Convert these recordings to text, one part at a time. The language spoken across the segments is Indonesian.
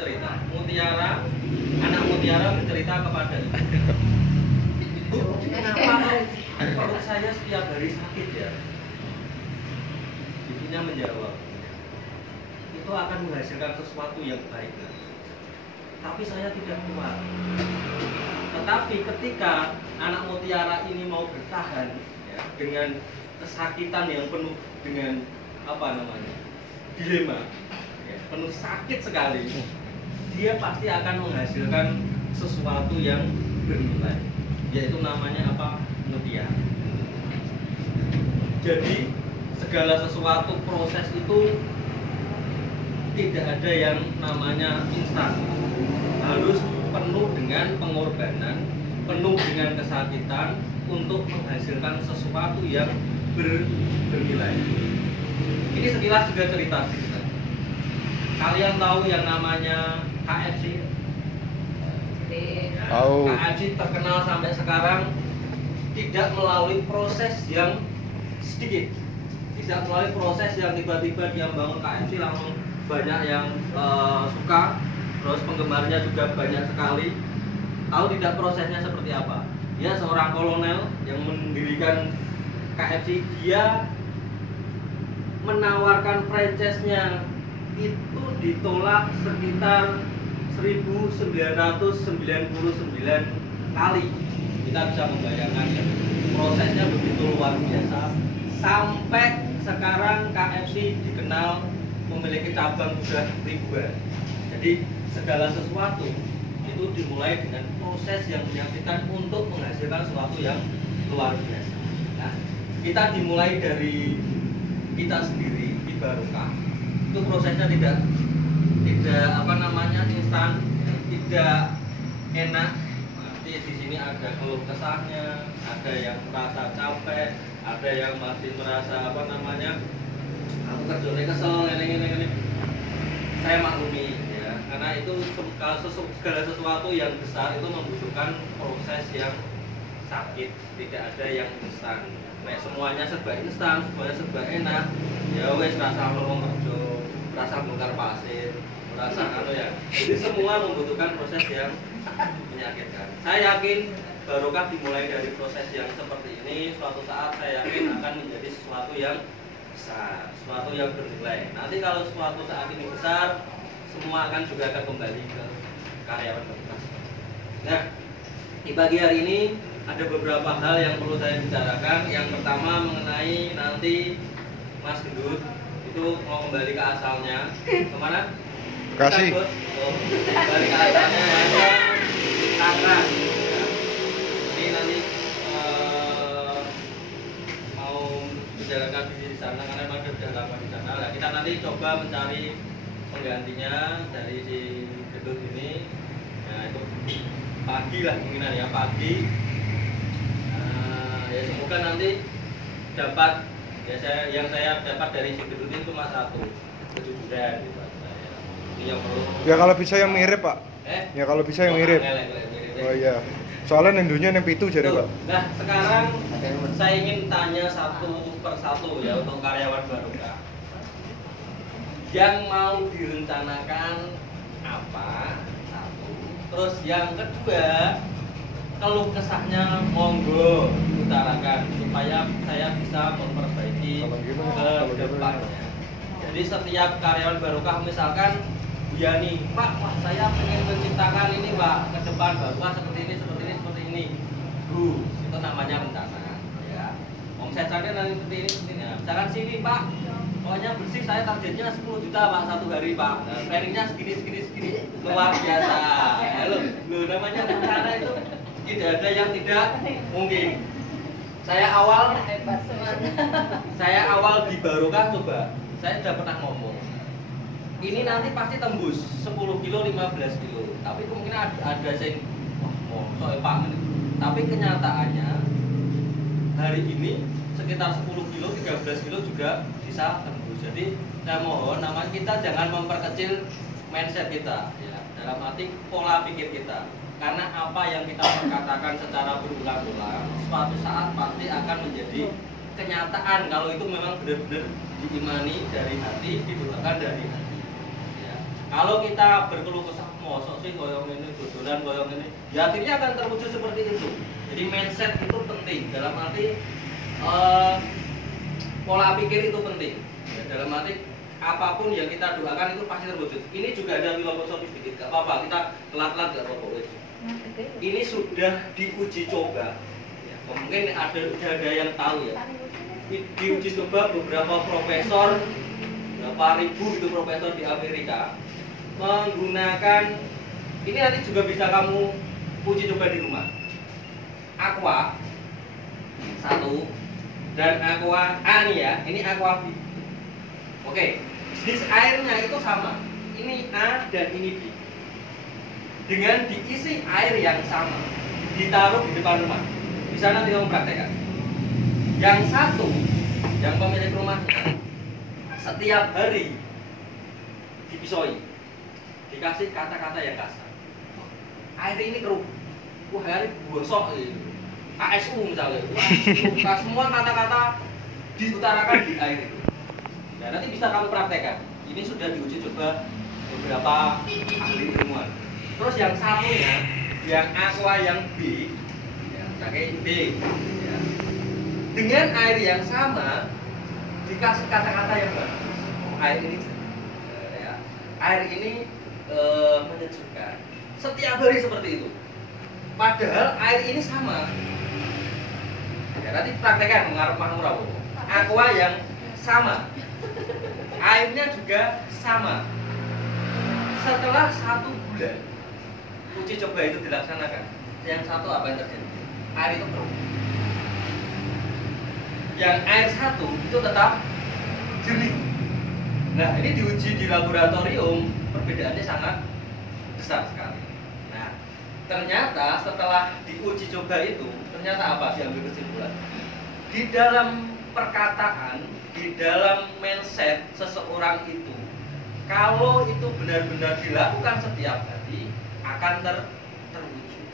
bercerita. Anak mutiara bercerita kepada ibu. Bu, kenapa perut saya setiap hari sakit ya? Ibunya menjawab, itu akan menghasilkan sesuatu yang baik. Tapi saya tidak kuat. Tetapi ketika anak mutiara ini mau bertahan ya, dengan kesakitan yang penuh dengan dilema, ya, penuh sakit sekali, dia pasti akan menghasilkan sesuatu yang bernilai, yaitu namanya mutiara. Jadi segala sesuatu proses itu tidak ada yang namanya instan, harus penuh dengan pengorbanan, penuh dengan kesakitan untuk menghasilkan sesuatu yang bernilai. Ini sekilas juga cerita. Kalian tahu yang namanya KFC? Ya, KFC terkenal sampai sekarang tidak melalui proses yang sedikit, tidak melalui proses yang tiba-tiba dia bangun KFC langsung banyak yang suka, terus penggemarnya juga banyak sekali. Tahu tidak prosesnya seperti apa? Dia seorang kolonel yang mendirikan KFC, dia menawarkan franchise-nya itu ditolak sekitar 1999 kali. Kita bisa membayangkan ya, prosesnya begitu luar biasa. Sampai sekarang KFC dikenal memiliki cabang sudah ribuan. Jadi segala sesuatu itu dimulai dengan proses yang menyakitkan untuk menghasilkan sesuatu yang luar biasa. Nah, kita dimulai dari kita sendiri di Barokah. Itu prosesnya tidak instan, tidak enak. Nanti di sini ada keluh kesahnya, ada yang merasa capek, ada yang masih merasa aku kerjanya kesel, ini. Saya maklumi ya, karena itu segala sesuatu yang besar itu membutuhkan proses yang sakit, tidak ada yang instan. Semuanya serba instan, semuanya serba enak. Ya wes rasa ngomong kerja, rasa bongkar pasir, rasa Jadi semua membutuhkan proses yang menyakitkan. Saya yakin Barokah dimulai dari proses yang seperti ini, suatu saat saya yakin akan menjadi sesuatu yang besar, sesuatu yang bernilai. Nanti kalau suatu saat ini besar, semua akan juga akan kembali ke karyawan Barokah. Nah, di pagi hari ini ada beberapa hal yang perlu saya bicarakan. Yang pertama mengenai nanti Mas Gendut itu mau kembali ke asalnya. Kemana? Kasih. Kembali ke asalnya hanya Tangerang. Ini nanti mau menjalankan di sana karena memang sudah lama di sana. Nah, kita nanti coba mencari penggantinya dari si Gendut ini. Nah, itu pagi lah kemungkinan ya, pagi. Ya semoga nanti dapat yang saya dapat dari si Gendut itu cuma satu, kejujuran gitu saya. Itu yang perlu. Ya kalau bisa yang mirip Pak. Ya kalau bisa yang mirip. Oh iya. Soalnya nendunya yang pitu jadi Pak. Nah sekarang saya ingin tanya satu persatu ya untuk karyawan Barokah. Yang mau direncanakan apa? Satu. Terus yang kedua, keluh kesahnya monggo utarakan supaya saya bisa memperbaiki ke depannya. Jadi setiap karyawan Barokah misalkan Yani, Pak, wah saya pengen menciptakan ini Pak ke depan Barokah seperti ini. Bu, itu namanya rencana ya. Omset saya nanti seperti ini. Misalkan sini Pak, pokoknya bersih saya targetnya 10 juta Pak satu hari Pak. Nah, planningnya segini. Luar biasa. Loh, namanya rencana itu tidak ada yang tidak mungkin. Saya awal di Barokah coba, saya sudah pernah ngomong ini nanti pasti tembus 10 kilo, 15 kilo, tapi kemungkinan ada saya soal Pak. Tapi kenyataannya hari ini sekitar 10 kilo, 13 kilo juga bisa tembus. Jadi saya mohon kita jangan memperkecil mindset kita ya, dalam arti pola pikir kita. Karena apa yang kita perkatakan secara berulang-ulang, suatu saat pasti akan menjadi kenyataan kalau itu memang benar-benar diimani dari hati, didoakan dari hati. Ya. Kalau kita berkeluh kesah, mosok sih koyong ini, dodolan koyong ini, ya akhirnya akan terwujud seperti itu. Jadi mindset itu penting, dalam arti pola pikir itu penting. Ya, dalam arti apapun yang kita doakan itu pasti terwujud. Ini juga ada filosofi sedikit, gak apa-apa, kita telat-telat gak apa-apa. Ini sudah diuji coba. Ya, mungkin ada yang tahu ya. Diuji coba beberapa profesor, berapa ribu itu profesor di Amerika menggunakan, ini nanti juga bisa kamu uji coba di rumah, aqua 1 dan aqua A nih ya, ini aqua B. Oke, jenis airnya itu sama, ini A dan ini B, dengan diisi air yang sama, ditaruh di depan rumah. Di sana nanti kamu praktekkan. Yang satu, yang pemilik rumahnya, setiap hari dipisoi, dikasih kata-kata yang kasar. Air ini keruh, wah air gosok ini, ASU misalnya, wah, semua kata-kata diutarakan di air itu. Nah, nanti bisa kamu praktekkan. Ini sudah diuji coba beberapa ahli ilmuwan. Terus yang satunya, yang aqua yang B, ya, pakai B, ya. Dengan air yang sama dikasih kata-kata yang bagus. Air ini, ya, air ini menyejukkan. Setiap hari seperti itu. Padahal air ini sama. Ya, nanti praktekkan mengarep makmur. Aqua yang sama, airnya juga sama. Setelah 1 bulan uji coba itu dilaksanakan, yang satu apa yang terjadi? Air itu keruh. Yang air satu itu tetap jernih. Nah, ini diuji di laboratorium, perbedaannya sangat besar sekali. Nah, ternyata setelah diuji coba itu, ternyata apa? Diambil kesimpulan. Di dalam perkataan, di dalam mindset seseorang itu, kalau itu benar-benar dilakukan setiap hari, akan terwujud.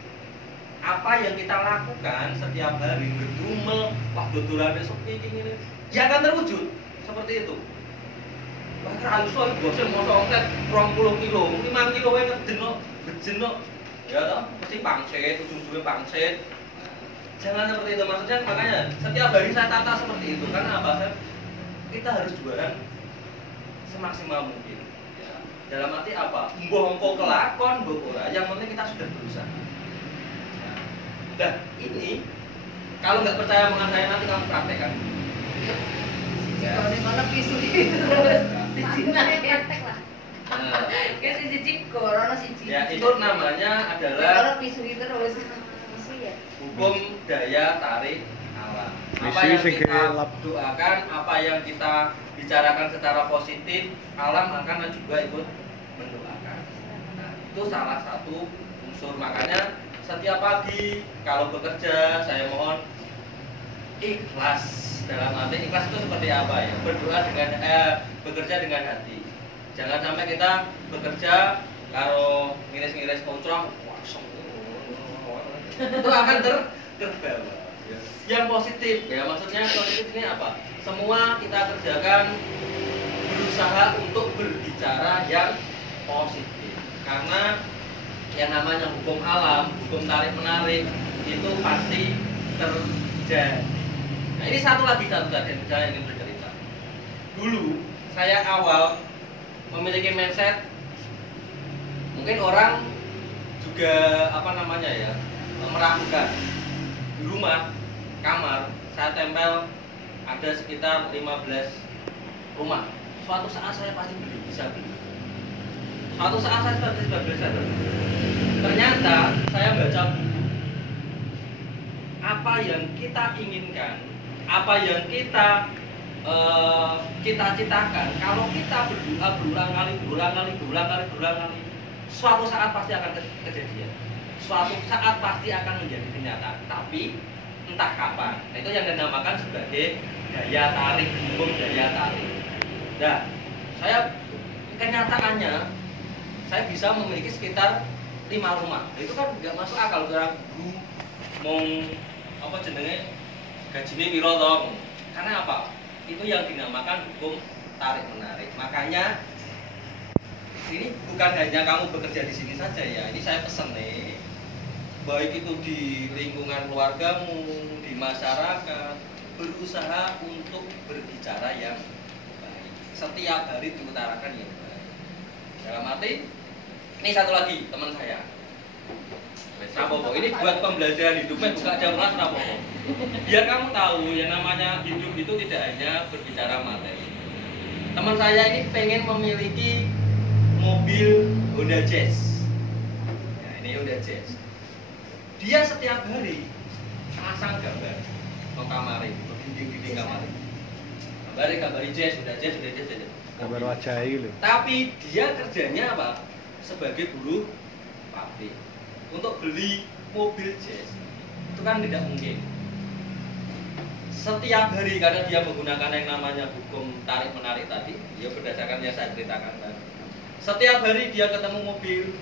Apa yang kita lakukan setiap hari, ngedumel, wah dodolan besok ini, ya akan terwujud seperti itu. Wah, alus bosnya mau songket 20 kilo, 5 kilo yang ngejenok, ya toh, mesti pangsit, ujung-ujungnya pangsit. Jangan seperti itu, maksudnya makanya setiap hari saya tata seperti itu, karena apa? Kita harus jualan semaksimal mungkin. Ya. Dalam arti apa? Mbok engko kelakon, mbok ora, yang penting kita sudah berusaha. Nah, ini kalau nggak percaya dengan saya nanti kamu praktekkan. Kalau di mana pisu terus di Cina praktek lah. Kayak si cici corona si cici. Ya, itu namanya adalah kalau pisu terus pisu ya. Hukum daya tarik alam. Apa Pisu yang sing kita gelap. doakan, apa yang kita bicarakan secara positif, alam akan juga ikut mendoakan. Nah, itu salah satu unsur. Makanya setiap pagi kalau bekerja, saya mohon ikhlas. Dalam arti ikhlas itu seperti apa ya? Berdoa dengan bekerja dengan hati. Jangan sampai kita bekerja kalau ngiris-ngiris koncong, itu akan terbawa. Yang positif ya, maksudnya positif ini apa? Semua kita kerjakan berusaha untuk berbicara yang positif. Karena yang namanya hukum alam, hukum tarik menarik itu pasti terjadi. Nah, ini satu lagi saya ingin bercerita. Dulu saya awal memiliki mindset, mungkin orang juga apa namanya ya, meragukan. Di rumah kamar saya tempel ada sekitar 15 rumah. Suatu saat saya pasti bisa beli. Suatu saat saya pasti bisa beli. Ternyata saya baca buku, apa yang kita inginkan, apa yang kita cita-citakan, kalau kita berdoa berulang kali, suatu saat pasti akan kejadian. Suatu saat pasti akan menjadi kenyataan. Tapi entah kapan. Nah, itu yang dinamakan sebagai daya tarik, hukum daya tarik. Nah, saya kenyataannya saya bisa memiliki sekitar 5 rumah. Nah, itu kan nggak masuk akal orang guru mau apa jenenge gajine piro to. Karena apa? Itu yang dinamakan hukum tarik menarik. Makanya ini bukan hanya kamu bekerja di sini saja ya. Ini saya pesen nih, baik itu di lingkungan keluargamu, di masyarakat, berusaha untuk berbicara yang baik. Setiap hari diutarakan yang baik. Dalam arti, ini satu lagi teman saya. Rapopo, ini buat pembelajaran hidupnya buka jam kelas Rapopo. Biar kamu tahu yang namanya hidup itu tidak hanya berbicara materi. Teman saya ini pengen memiliki mobil Honda Jazz. Nah, ini Honda Jazz. Dia setiap hari pasang gambar ke kamar, ke dinding-dinding kamar. Gambar Jazz, Honda Jazz. Gambar wajah itu. Tapi dia kerjanya apa? Sebagai buruh pabrik. Untuk beli mobil Jazz itu kan tidak mungkin. Setiap hari karena dia menggunakan yang namanya hukum tarik menarik tadi, ya berdasarkan yang saya ceritakan tadi. Setiap hari dia ketemu mobil,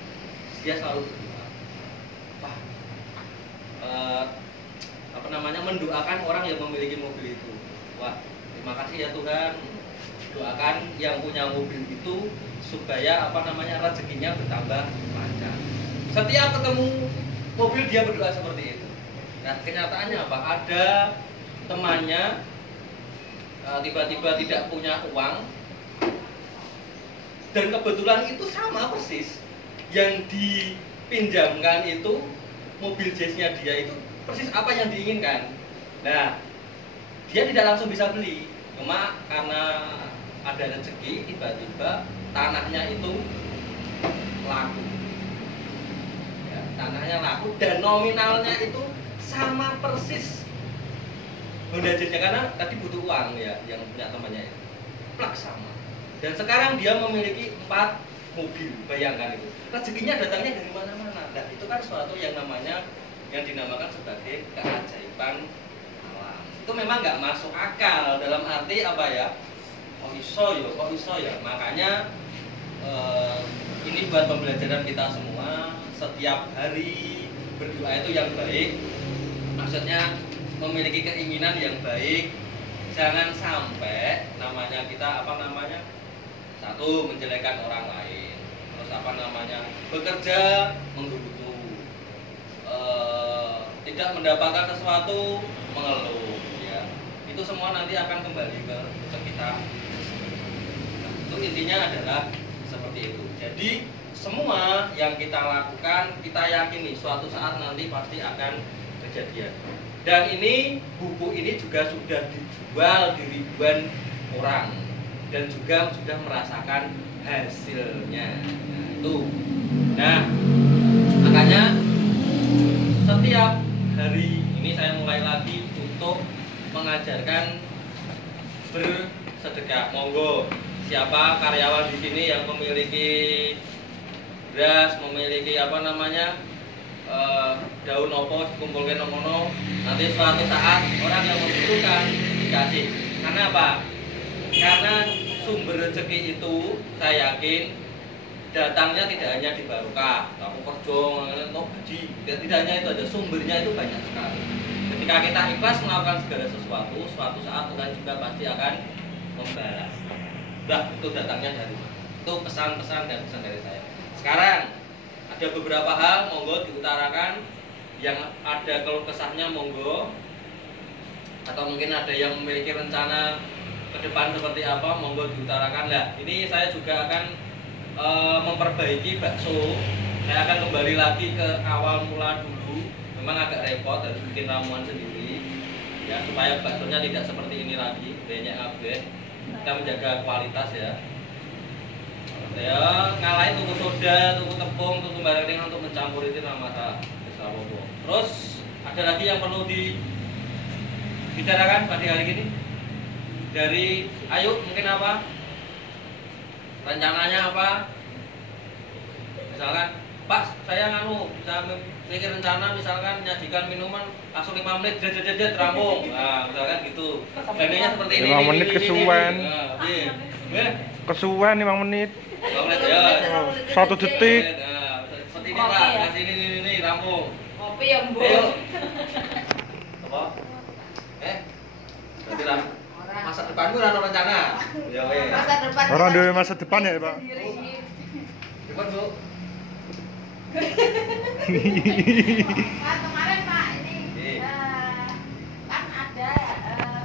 dia selalu berdoa. Wah, mendoakan orang yang memiliki mobil itu. Wah, terima kasih ya Tuhan. Doakan yang punya mobil itu supaya rezekinya bertambah lancar. Setiap ketemu mobil dia berdoa seperti itu. Nah, kenyataannya apa? Ada temannya tiba-tiba tidak punya uang, dan kebetulan itu sama persis yang dipinjamkan itu mobil Jazznya dia itu persis apa yang diinginkan. Nah, dia tidak langsung bisa beli, cuma karena ada rezeki tiba-tiba tanahnya itu laku. Tanahnya laku dan nominalnya itu sama persis Honda Jazz-nya, karena tadi butuh uang ya yang punya temannya itu. Plak sama. Dan sekarang dia memiliki 4 mobil, bayangkan itu. Rezekinya datangnya dari mana-mana. Nah, itu kan suatu yang dinamakan sebagai keajaiban alam. Itu memang nggak masuk akal, dalam arti apa ya? Kok iso ya. Makanya ini buat pembelajaran kita semua. Setiap hari berdoa itu yang baik, maksudnya memiliki keinginan yang baik. Jangan sampai kita satu, menjelekan orang lain, terus bekerja menggerutu, tidak mendapatkan sesuatu mengeluh ya. Itu semua nanti akan kembali ke kita. Nah, itu intinya adalah seperti itu. Jadi semua yang kita lakukan, kita yakini suatu saat nanti pasti akan kejadian. Dan ini buku ini juga sudah dijual di ribuan orang dan juga sudah merasakan hasilnya. Nah, itu. Nah, makanya setiap hari ini saya mulai lagi untuk mengajarkan bersedekah. Monggo, siapa karyawan di sini yang memiliki beras, memiliki daun opo dikumpulkan nomono, nanti suatu saat orang yang membutuhkan dikasih. Karena apa? Karena sumber rezeki itu saya yakin datangnya tidak hanya di barokah, kamu kerja, gaji, tidak hanya itu aja, sumbernya itu banyak sekali. Ketika kita ikhlas melakukan segala sesuatu, suatu saat Tuhan juga pasti akan membalas. Nah, itu datangnya dari mana? Itu pesan-pesan dan pesan dari saya. Sekarang ada beberapa hal monggo diutarakan, yang ada keluh kesahnya monggo, atau mungkin ada yang memiliki rencana ke depan seperti apa monggo diutarakan. Lah, ini saya juga akan memperbaiki bakso. Saya akan kembali lagi ke awal mula dulu. Memang agak repot, harus bikin ramuan sendiri ya, supaya baksonya tidak seperti ini lagi, banyak kabeh. Kita menjaga kualitas ya. Ya, ngalahin tuku soda, tuku tepung, tuku barang ringan untuk mencampur itu nama masalah. Terus ada lagi yang perlu dibicarakan pada hari ini. Dari Ayu mungkin apa? Rencananya apa? Misalkan, Pak, saya bisa mikir rencana, misalkan menyajikan minuman langsung 5 menit, jed rampung. Nah, misalkan gitu. Plannya seperti ini. 5 menit kesuwen. Kesuwen 5 menit. 5 menit ya. 1 detik. Nah, seperti ini Pak, kasih ini rampung. Kopi yang Bu. Apa? Berarti lah. Masa depanmu ora ono rencana. Ya weh. Masa depan. Orang duwe masa depan ya, Pak. Cepat Bu. Pak, kemarin Pak ini Iya. kan ada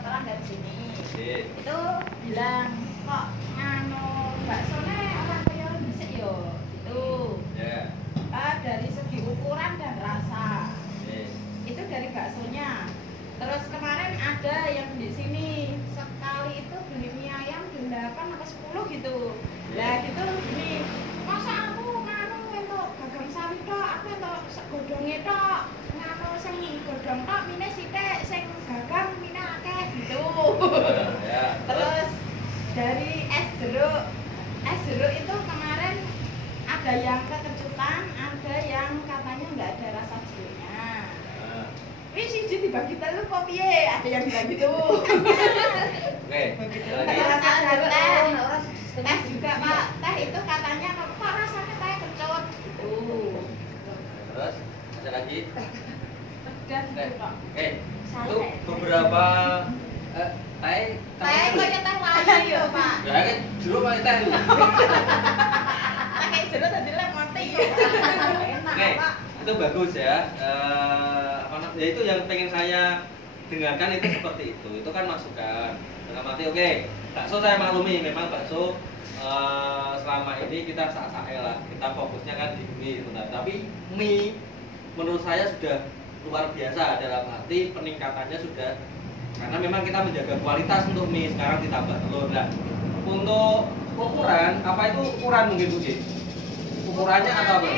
pelanggan sini. Iya. Itu bilang kok nganu baksonya orang kaya dhisik yo gitu. Ya. Dari segi ukuran dan rasa. Iya. Itu dari baksonya. Terus kemarin ada yang di sini sekali itu beli mie ayam di 8 apa 10 gitu. Lah gitu gini, masa aku nganu entuk gagang sawi tok, aku entuk godhonge tok. Nganu sing godhong tok mine sithik, sing gagang mine akeh gitu. Ya. Terus dari es jeruk itu kemarin ada yang kekejutan, ada yang katanya nggak ada rasa jeruknya. Nah. Wih siji dibagi telu kok piye? Ada yang bilang gitu. Oke. Terus ada teh juga Pak. Teh itu katanya kok rasanya teh kecut gitu. Terus ada lagi? Dan gitu Pak. Itu beberapa teh Teh kok teh layu ya Pak. Ya kan jeruk pakai teh. Pakai jeruk tadi lah mati. Enak Oke, Pak. itu bagus ya. Ya itu yang pengen saya dengarkan itu seperti itu. Itu kan masukan. Dalam arti oke, bakso saya maklumi memang bakso selama ini kita sak-sak lah. Kita fokusnya kan di mie, tapi mie menurut saya sudah luar biasa dalam arti peningkatannya sudah karena memang kita menjaga kualitas untuk mie sekarang ditambah telur. Nah, untuk ukuran apa itu ukuran mungkin Bu? Ukurannya atau apa?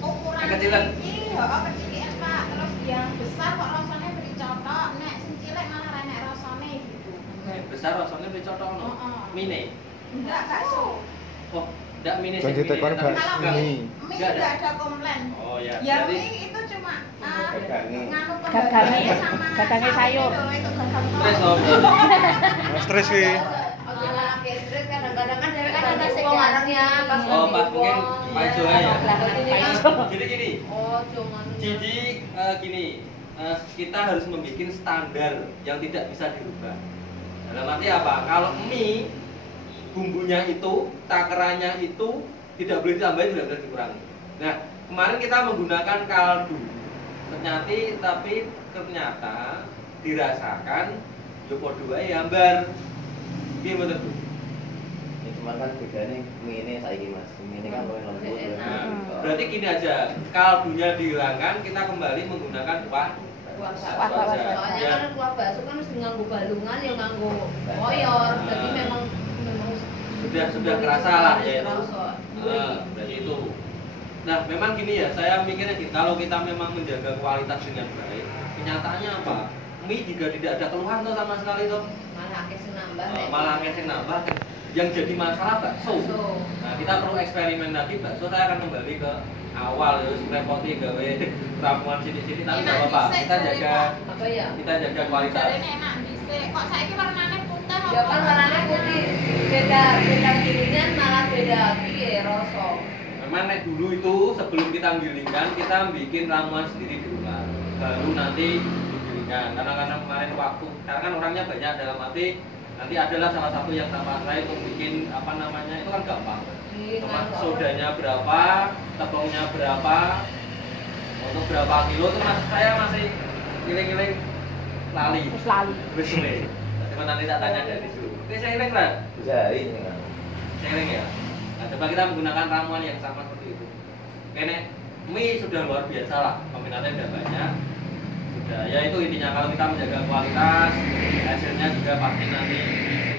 Ukuran Kecilan. Kecilan Pak. Terus yang besar kok rasanya beri cotok, nek sing cilik malah renek rasane gitu. Yang besar rasanya dicocok no. Mine. Enggak bakso. Oh, enggak mini Jangan ditekon tapi bakso. enggak. Mie. Mie Enggak ada. enggak ada komplain. Oh ya. Yang Berarti mie itu cuma Gagangnya. nganu Gagangnya, sama gagangnya sayur. Itu gagang stres tok. om. Mas stres ki. Ojo malah stres kadang-kadang kan dhewek kan ada Uang orangnya pas Oh, Pak mungkin Pak Jo ya. Pak Jadi gini. Oh, cuman Jadi gini, kita harus membuat standar yang tidak bisa dirubah. Dalam arti apa? Kalau mie bumbunya itu, takarannya itu tidak boleh ditambahin, tidak boleh dikurangi. Nah, kemarin kita menggunakan kaldu, ternyata dirasakan Joko 2 hambar. Gimana tuh? Ya cuman kan bedanya mie ini saiki Mas. Mie ini kan luwih lembut. Nah, berarti gini aja, kaldunya dihilangkan, kita kembali menggunakan kuah soalnya kan kuah bakso kan mesti nganggo balungan ya nganggo koyor. Jadi memang sudah kerasa lah ya itu. Kerasa. Berarti itu. Nah, memang gini ya, saya mikirnya gini, kalau kita memang menjaga kualitas dengan baik, kenyataannya apa? Mie juga tidak ada keluhan tuh sama sekali tuh. Malah akeh sing nambah. Malah yang nambah. Yang jadi masalah bakso. Nah, kita perlu eksperimen lagi bakso. Saya akan kembali ke awal ya, repoti gawe ramuan sini-sini tapi enggak apa-apa. Kita jaga apa ya? kita jaga kualitas. Jarene enak dhisik. Kok saiki warnane putih Ya kan warnanya putih. Beda gilingan malah beda piye rasa. Memang nek dulu itu sebelum kita gilingkan kita bikin ramuan sendiri di rumah. Baru nanti digilingkan. Karena kemarin waktu, karena kan orangnya banyak dalam arti nanti adalah salah satu yang sama saya untuk bikin apa namanya itu kan gampang. Cuma sodanya berapa, tepungnya berapa, untuk berapa kilo itu saya masih giling-giling lali. Terus lalu. Betul. Cuma nanti tak tanya dari situ. Oke, saya giling lah. Bisa ini kan. Sharing ya. Nah, coba kita menggunakan ramuan yang sama seperti itu. Kayaknya mie sudah luar biasa lah, peminatnya sudah banyak. Sudah, ya itu intinya kalau kita menjaga kualitas, hasilnya juga pasti nanti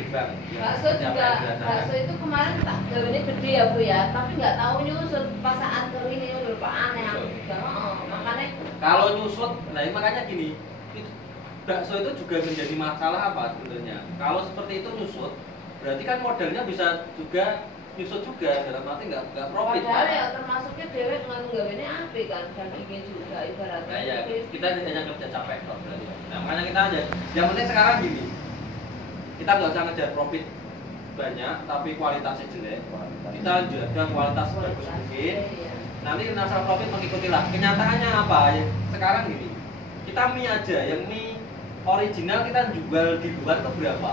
imbang. Bakso juga, bakso itu kemarin tak gawene gede ya Bu ya, tapi nggak tahu nyusut pas saat kering ini udah Pak aneh aku juga. Makanya Kalau nyusut, nah makanya gini, bakso itu juga menjadi masalah apa sebenarnya? Kalau seperti itu nyusut, berarti kan modalnya bisa juga nyusut juga, dalam arti nggak profit. padahal ya termasuknya dewek nganu gawene apik kan dan ingin juga ibaratnya. Nah, ya, kita hanya kerja capek kok berarti. Nah, makanya kita aja. Yang penting sekarang gini, kita nggak usah ngejar profit banyak, tapi kualitasnya jelek. Kita jaga kualitas bagus mungkin. Nanti masalah profit mengikuti lah. Kenyataannya apa? Sekarang gini, kita mie aja, yang mie original kita jual di luar itu berapa?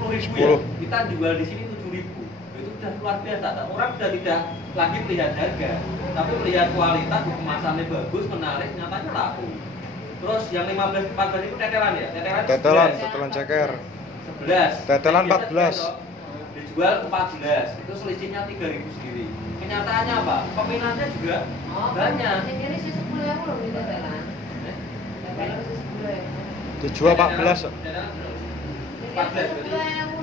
10.000 ya. 10. Kita jual di sini 7.000. Itu sudah luar biasa. Orang sudah tidak lagi melihat harga, tapi melihat kualitas, kemasannya bagus, menarik, nyatanya laku. Terus yang 15-14 itu tetelan ya? Tetelan ceker. 11. Tetelan Jadi 14. Dijual 14. Itu selisihnya 3.000 sendiri. Kenyataannya apa? Peminatnya juga banyak. Ini sih 10.000 loh gitu tetelan. Tetelan sih 10.000. Dijual 14. Tetelan 14 berarti.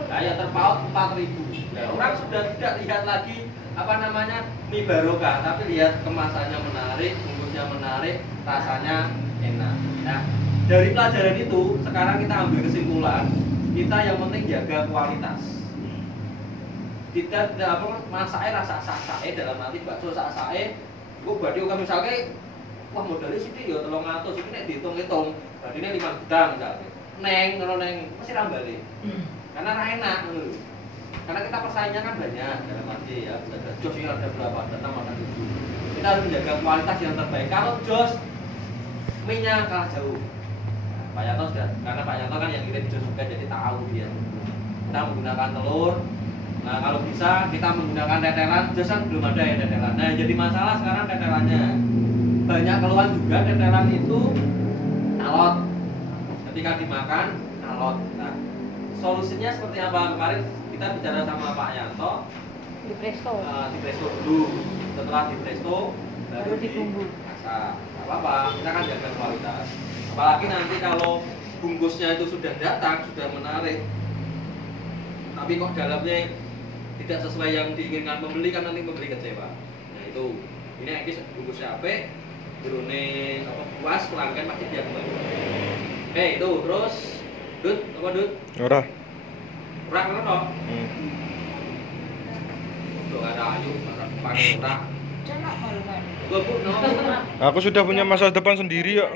Nah, ya terpaut 4.000. Nah, orang sudah tidak lihat lagi apa namanya mie barokah, tapi lihat kemasannya menarik, bungkusnya menarik, rasanya enak. Nah, dari pelajaran itu sekarang kita ambil kesimpulan, kita yang penting jaga kualitas. Tidak apa masaknya rasa sak-sake dalam arti bakso sak-sake. Gue berarti kan misalnya wah modalnya sih ya 300, ini nek dihitung-hitung berarti ini 5 juta misalnya. Kalau neng mesti rambali. Karena enak menurut. Karena kita persaingan kan banyak dalam arti ya, ada jos ini ada berapa, ada 6 ada 7. Kita harus menjaga kualitas yang terbaik. Kalau jos minyak kalah jauh. Pak Yanto sudah, karena Pak Yanto kan yang kirim jos juga jadi tahu dia. Kita menggunakan telur. Nah kalau bisa kita menggunakan tetelan, jos kan belum ada ya tetelan. Nah jadi masalah sekarang tetelannya. Banyak keluhan juga tetelan itu alot. Ketika dimakan alot. Nah solusinya seperti apa? Kemarin kita bicara sama Pak Yanto Di presto. Di presto dulu. Setelah di presto baru dibumbu. masak. Gak apa-apa, kita kan jaga kualitas. Apalagi nanti kalau bungkusnya itu sudah datang, sudah menarik, tapi kok dalamnya tidak sesuai yang diinginkan pembeli, kan nanti pembeli kecewa. Nah itu, ini ekis bungkusnya apa? Drone apa puas pelanggan pasti dia kembali. Itu terus, Dut, apa Dut? Ora. Rak kok. Tuh ada ayu, pakai rak. Coba kalau kan. Gua Bu, no. Aku sudah punya masa depan sendiri ya.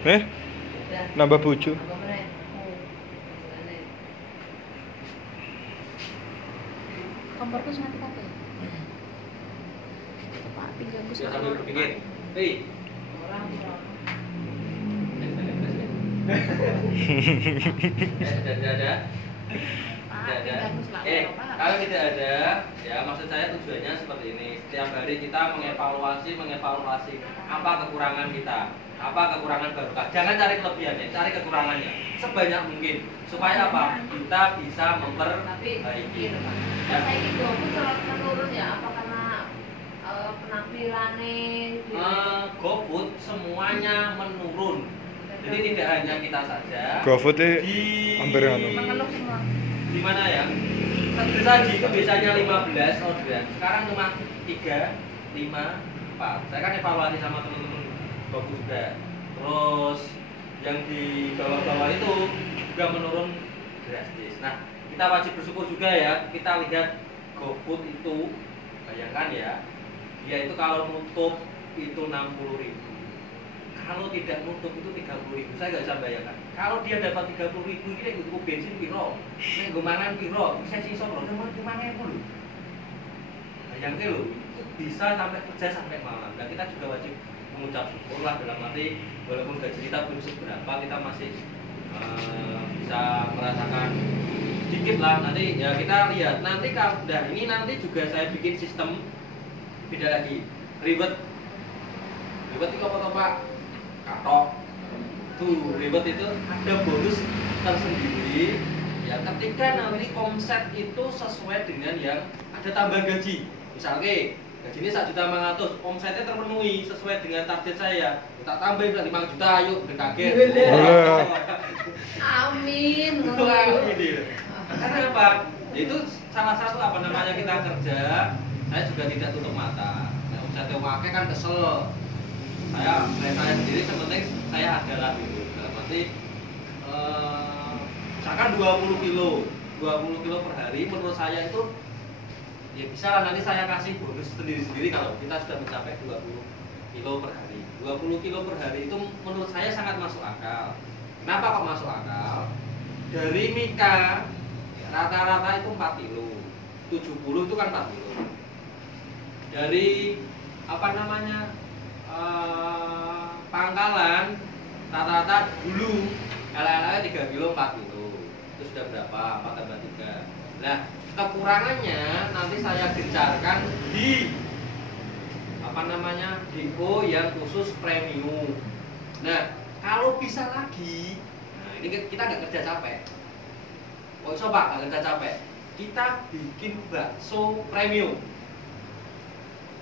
Oke. Nambah bojo. Komporku mati kabeh. Pak pinggangku Sudah sambil berpikir. Hei. Ada. Kalau tidak ada, ya maksud saya tujuannya seperti ini. Setiap hari kita mengevaluasi apa kekurangan kita, apa kekurangan barokah. Jangan cari kelebihannya, cari kekurangannya sebanyak mungkin supaya apa? Kita bisa memperbaiki. Ya saya gitu, aku selalu menurun ya. Apa karena penampilannya? GoFood semuanya menurun. Jadi tidak hanya kita saja. GoFood hampir mengeluh semua. Di mana ya? Saji itu biasanya 15 orderan. Sekarang cuma 3, 5, 4. Saya kan evaluasi sama teman-teman GoFood juga. Terus yang di bawah-bawah itu juga menurun drastis. Nah, kita wajib bersyukur juga ya. Kita lihat GoFood itu, bayangkan ya, dia itu kalau nutup itu 60.000. Kalau tidak nutup itu 30.000, saya nggak bisa bayangkan. Kalau dia dapat 30.000, ini gue bensin piro, ini gue mangan piro, saya sisa loh, cuma mangan dulu. Bayangkan loh, itu bisa sampai kerja sampai malam. Dan kita juga wajib mengucap syukur lah dalam arti walaupun gaji kita belum seberapa, kita masih bisa merasakan sedikit lah. Nanti ya kita lihat. Nanti kalau udah ini nanti juga saya bikin sistem beda lagi, ribet itu apa Pak? Katok tuh ribet itu ada bonus tersendiri ya ketika nanti omset itu sesuai dengan yang ada tambahan gaji. Misalnya gaji ini 1.500.000, omsetnya terpenuhi sesuai dengan target saya, kita tambahin 5 juta, yuk kaget. Amin. Karena apa? Itu salah satu apa namanya kita kerja, saya juga tidak tutup mata. Nah, omsetnya pakai kan kesel. Saya sendiri sepenting saya adalah gitu. Berarti misalkan 20 kilo per hari menurut saya itu ya bisa lah, nanti saya kasih bonus sendiri-sendiri kalau kita sudah mencapai 20 kilo per hari. 20 kilo per hari itu menurut saya sangat masuk akal. Kenapa kok masuk akal? Dari Mika rata-rata itu 4 kilo, 70 itu kan 4 kilo. Dari apa namanya pangkalan rata-rata dulu LLA 3 kilo 4 kilo itu sudah berapa? 4 tambah 3. Nah Kekurangannya nanti saya gencarkan di DO yang khusus premium. Nah, kalau bisa lagi, nah ini kita nggak kerja capek. Oh, coba nggak kerja capek. Kita bikin bakso premium.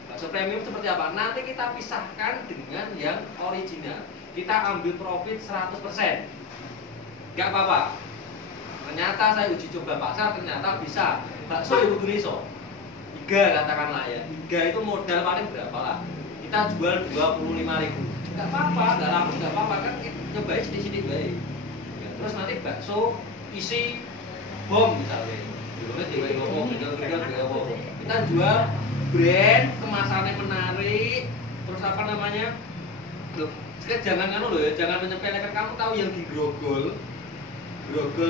Bakso premium seperti apa? Nanti kita pisahkan dengan yang original. Kita ambil profit 100%. Nggak apa-apa. Ternyata saya uji coba pasar, ternyata bisa. Bakso yang Indonesia. Iga katakanlah ya. Iga itu modal paling berapa lah? Kita jual 25.000. Nggak apa-apa, nggak laku, nggak apa-apa kan nyobain sedikit-sedikit baik. Ya, terus nanti bakso isi bom misalnya. Kita jual brand, kemasannya menarik, terus apa namanya? Loh, jangan loh ya, jangan menyepelekan. Kamu tahu yang di Grogol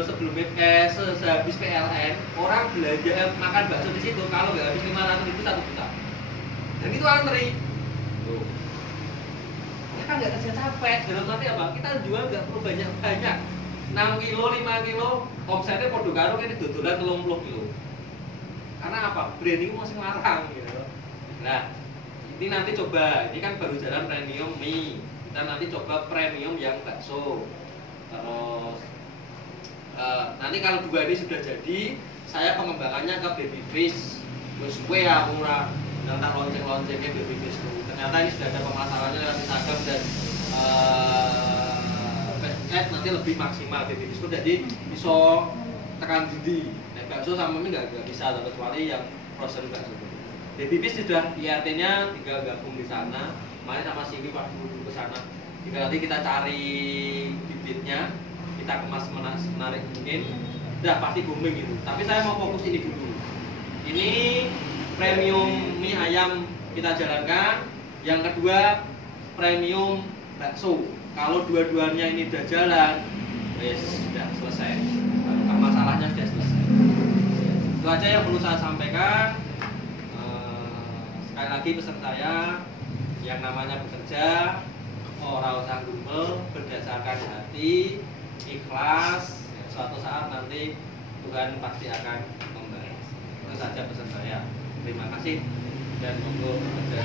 sebelumnya sehabis PLN orang belanja makan bakso di situ kalau nggak habis 500.000 1 juta. Dan itu antri. Tuh. Ya kan nggak kerja capek. Dalam arti apa? Kita jual nggak perlu banyak-banyak. 6 kilo, 5 kilo, omsetnya podo karo ini dodolan 30 kilo. Karena apa? Brand itu masih larang gitu. Nah, ini nanti coba, ini kan baru jalan premium mie. Kita nanti coba premium yang bakso. Terus nanti kalau 2 ini sudah jadi, saya pengembangannya ke baby fish. Terus gue ya murah, dan tak lonceng-loncengnya baby fish tuh. Ternyata ini sudah ada pemasarannya lewat Instagram dan Facebook nanti lebih maksimal baby fish tuh. Jadi bisa tekan didi. Nah, bakso sama mie nggak bisa, kecuali yang frozen bakso. Baby fish sudah IRT-nya tinggal gabung di sana. Main sama Siwi waktu dulu ke sana. Jika nanti kita cari bibitnya, kita kemas menarik mungkin, udah pasti booming gitu. Tapi saya mau fokus ini dulu. Ini premium mie ayam kita jalankan. Yang kedua premium bakso. Kalau dua-duanya ini udah jalan, sudah selesai. Masalahnya sudah selesai. Itu aja yang perlu saya sampaikan. Sekali lagi pesan saya, yang namanya bekerja ora usah gumpel, berdasarkan hati, ikhlas. Suatu saat nanti Tuhan pasti akan membalas. Itu saja pesan saya. Terima kasih dan monggo bekerja.